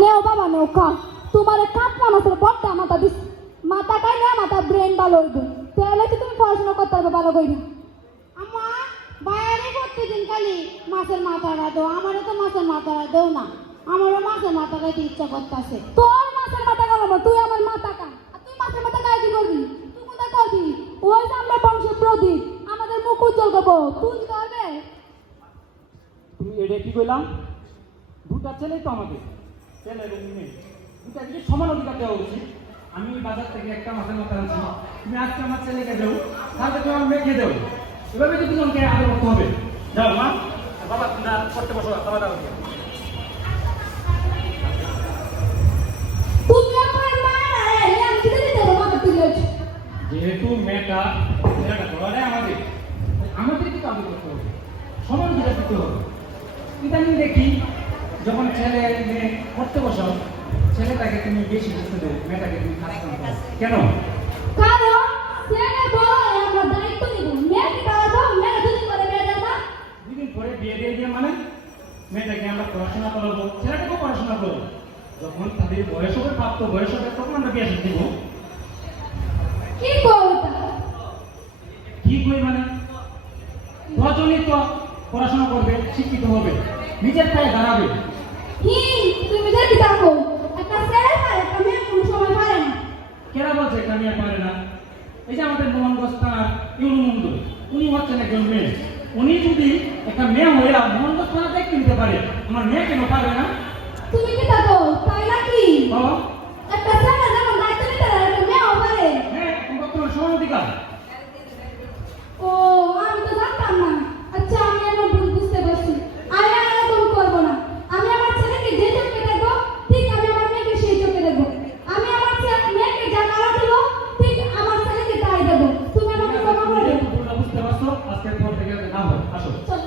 নেও খা তোমার কাটনা মাছের বড্ডা মাথা দিস। মাথা খাই না মাথা ব্রেন ভালো হইব। তাহলে তো তুমি পড়াশোনা করতে পারবে ভালো কইরা। আমা বাইরে প্রত্যেকদিন খালি মাছের মাথাটা দাও আমারও তো মাছের মাথাটা দাও না। আমারও মাছের মাথা খাইতে ইচ্ছা করতেছে। তোর মাছের মাথা কামাবো তুই আমার মাথা কা আর তুই মাছের মাথা কাই কি করবি? তুই কোথায় করবি? ওই যে আমরা বংশের প্রদীপ আমাদের মুখ উজ্জ্বল করব। তুই কি করবে? তুমি এটা কি কইলাম দুটা ছেলেই তো আমাদের। ছেলে এবং মেয়ে দুটা সমান অধিকার দেওয়া উচিত। আমি বাজার থেকে একটা মাছের মাথা আনছি। তুমি আজকে আমার ছেলেকে দেও কালকে তুমি আমার মেয়েকে দেও। এভাবে তো দুজনকে আদর করতে হবে। যাও মা। বাবা তোমরা করতে বসো খাওয়া দাওয়া দেবো যেহেতু মেয়েটা আমাদের। আমাদের কি কাজ করতে হবে। সমান দিতে হবে। ইদানিং দেখি যখন ছেলে মেয়ে পড়তে বসো ছেলেটাকে তুমি বেশি বুঝতে দেবে মেয়েটাকে তুমি খারাপ। কেন? কারণ ছেলে বড় আমরা দায়িত্ব নিব। মেয়েকে খাওয়াবো মেয়ে যদি করে মেয়ে দেবা দুদিন পরে বিয়ে দিয়ে দিয়ে মানে? মেয়েটাকে আমরা পড়াশোনা করাবো ছেলেটাকেও পড়াশোনা করব। যখন তাদের বয়স হবে প্রাপ্ত বয়স হবে তখন আমরা বিয়ে শাদী দিব। কি করতা কি কই মানে? তো পড়াশোনা করবে শিক্ষিত হবে নিজের পায়ে দাঁড়াবে। না। না? এই যে আমাদের মোহনগঞ্জ থানার ইউনু মন্ডল উনি হচ্ছেন একজন মেয়ে। উনি যদি একটা মেয়ে হয়ে মোহনগঞ্জ থানা দেখতে নিতে পারে আমার মেয়ে কেন পারবে না? তুমি কি থাকো? তাই নাকি? একটা ছেলে ফল থেকে না হয় আসো। চল।